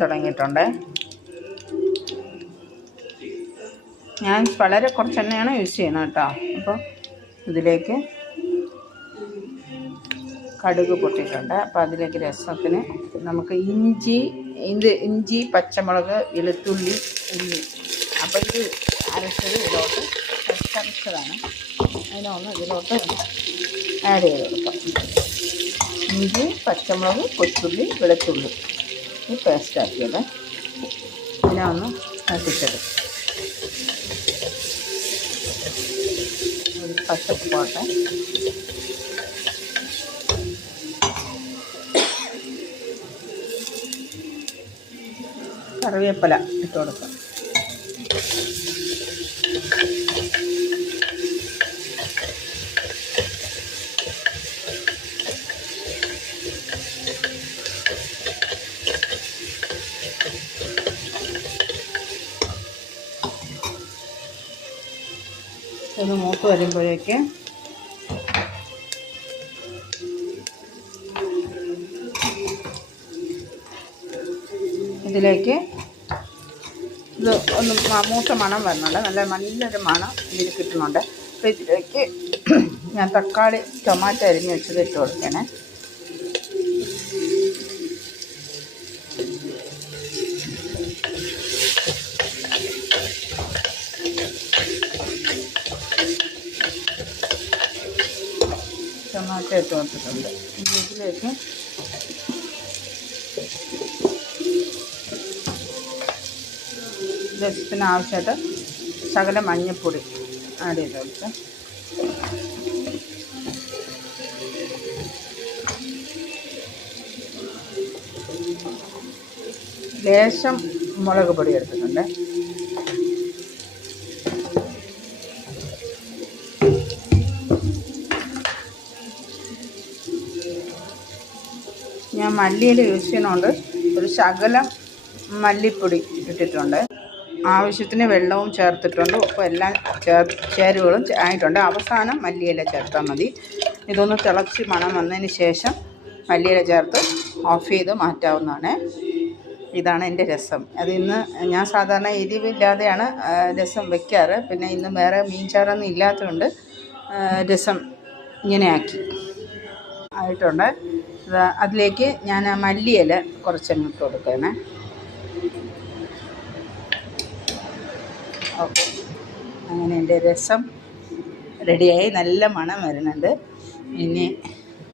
തുടങ്ങിയിട്ടുണ്ട്. ഞാൻ വളരെ കുറച്ച് എണ്ണയാണ് യൂസ് ചെയ്യുന്നത് കേട്ടോ. അപ്പോൾ ഇതിലേക്ക് കടുക് പൊട്ടിയിട്ടുണ്ട്. അപ്പോൾ അതിലേക്ക് രസത്തിന് നമുക്ക് ഇഞ്ചി, പച്ചമുളക്, വെളുത്തുള്ളി, ഉള്ളി, അപ്പോൾ ഇത് അരച്ചത് ഇതിലോട്ട് ചതച്ചതാണ്. അതിനൊന്ന് ഇതിലോട്ട് ആഡ് ചെയ്ത് കൊടുക്കാം. ഇഞ്ചി, പച്ചമുളക്, കൊച്ചുള്ളി, വെളുത്തുള്ളി ഈ പേസ്റ്റാക്കിയത് ഇതിനെ ഒന്ന് മൂപ്പിച്ചെടുക്കും. ഒരു പച്ചപ്പ് പോട്ടെ. കറിവേപ്പില ഇട്ട് കൊടുക്കാം. ഇത് മൂത്ത് വരുമ്പോഴേക്ക് ഇതിലേക്ക് ഇത് ഒന്ന് മൂത്ത മണം വരുന്നുണ്ട്. നല്ലൊരു മണം ഇതിൽ കിട്ടുന്നുണ്ട്. അപ്പോൾ ഇതിലേക്ക് ഞാൻ തക്കാളി, ടൊമാറ്റോ അരിഞ്ഞ് വെച്ചത് ഇട്ട് കൊടുക്കണേ. ടൊമാറ്റോ ഇട്ട് കൊടുത്തിട്ടുണ്ട്. ഇതിലേക്ക് രസത്തിന് ആവശ്യമായിട്ട് ശകലം മഞ്ഞൾപ്പൊടി ആഡ് ചെയ്ത് കൊടുത്ത് ലേശം മുളക് പൊടി എടുത്തിട്ടുണ്ട്. ഞാൻ മല്ലിയില യൂസ് ചെയ്യുന്നതുകൊണ്ട് ഒരു ശകലം മല്ലിപ്പൊടി ഇട്ടിട്ടുണ്ട്. ആവശ്യത്തിന് വെള്ളവും ചേർത്തിട്ടുണ്ട്. ഉപ്പ് എല്ലാം ചേരുവകളും ആയിട്ടുണ്ട്. അവസാനം മല്ലിയില ചേർത്താൽ മതി. ഇതൊന്ന് തിളച്ച് മണം വന്നതിന് ശേഷം മല്ലിയില ചേർത്ത് ഓഫ് ചെയ്ത് മാറ്റാവുന്നതാണ്. ഇതാണ് എൻ്റെ രസം. ഇന്ന് ഞാൻ സാധാരണ എരിവില്ലാതെയാണ് രസം വയ്ക്കാറ്. പിന്നെ ഇന്ന് വേറെ മീൻചാറൊന്നും ഇല്ലാത്തതുകൊണ്ട് രസം ഇങ്ങനെയാക്കി ആയിട്ടുണ്ട്. അതിലേക്ക് ഞാൻ മല്ലിയില കുറച്ചങ്ങോട്ട് കൊടുക്കണേ. ഓക്കെ, അങ്ങനെ എൻ്റെ രസം റെഡിയായി. നല്ല മണം വരുന്നുണ്ട്. ഇനി